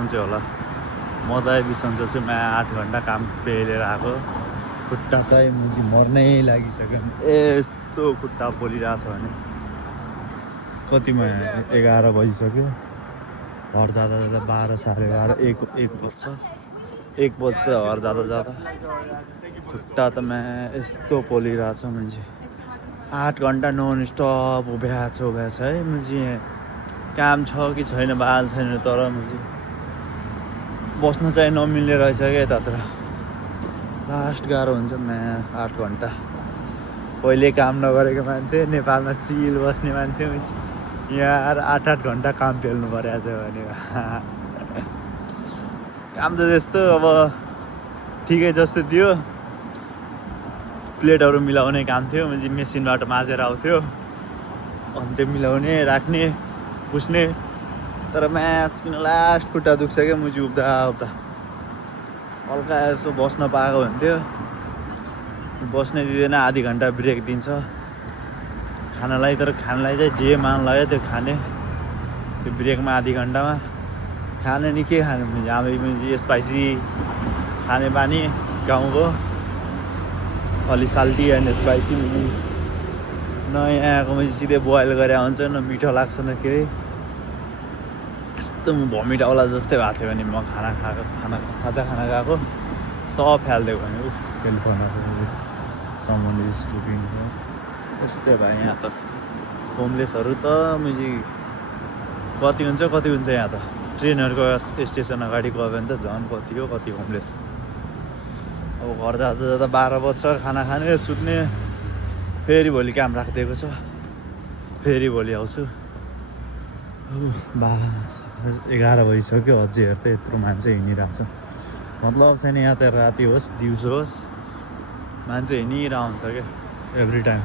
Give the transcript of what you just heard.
बिसन्चै होला म त बिसन्चो छु मैं 8 घन्टा काम पेलेर आएको खुट्टा चाहिँ मुजी मर्नै लागिसक्यो यस्तो खुट्टा पोलिरहेछ भने कतिमा 11 बजिसक्यो घर जाँदा जाँदा 12 साढे 12 1 बज्छ 1 बज्छ घर जाँदा जाँदा खुट्टा त मैं यस्तो पोलिरहेछ मुझे 8 घन्टा नन स्टप उभ्या छ है मुझे काम छ कि छैन बाल छैन तर मुझे बस्न चाहिँ नमिल्ने रहेछ क्या यतातिर लास्ट गाह्रो हुन्छ मैं 8 घन्टा पहिले काम नगरेको मान्छे नेपालमा चिल बस्ने मान्छे यहाँ 8 घन्टा काम पेल्नु परेको छ भने काम त त्यस्तो अब ठिकै जस्तो थियो प्लेटहरू मिलाउने काम थियो म्हणजे मेसिनबाट माझेर आउँथ्यो अनि त्यो मिलाउने राख्ने पुस्ने तर म्याच किन लास्ट खुट्टा दुख्छ क्या मुजी उब्दा हल्का यसो बस्न पाएको हुन्थ्यो बस्नै दिँदैन आधी घन्टा ब्रेक दिन्छ खानालाई तर खानालाई चाहिँ जे मान लाग्यो त्यो खाने त्यो ब्रेकमा आधी घन्टामा खाने नि के खाने हामी स्पाइसी खाने बानी गाउँको अलि साल्टी एन्ड स्पाइसी नयाँ आएको मैले सिधै बोइल गरे हुन्छ न मिठो लाग्छ न के यस्तो भमिट आउला जस्तै भएको थियो भने म खाना खाना गएको सब फालिदिएको भने क्यालिफोर्नियाको समन इज लुकिङ यस्तै भयो यहाँ त होमलेसहरू त मैले कति हुन्छ यहाँ त ट्रेनहरूको स्टेसन अगाडि गयो भने त झन् कति हो कति होमलेस अब घर जाँदा जाँदा 12 बज्छ खाना खाने सुत्ने फेरि भोलि काम राखिदिएको छ फेरि भोलि आउँछु 11 बजिसक्यो अझै हेर्दै यत्रो मान्छे हिँडिरहेको छ मतलब छैन यहाँ त राति होस् दिउँसो होस् मान्छे हिँडिरहेको हुन्छ क्या एभ्री टाइम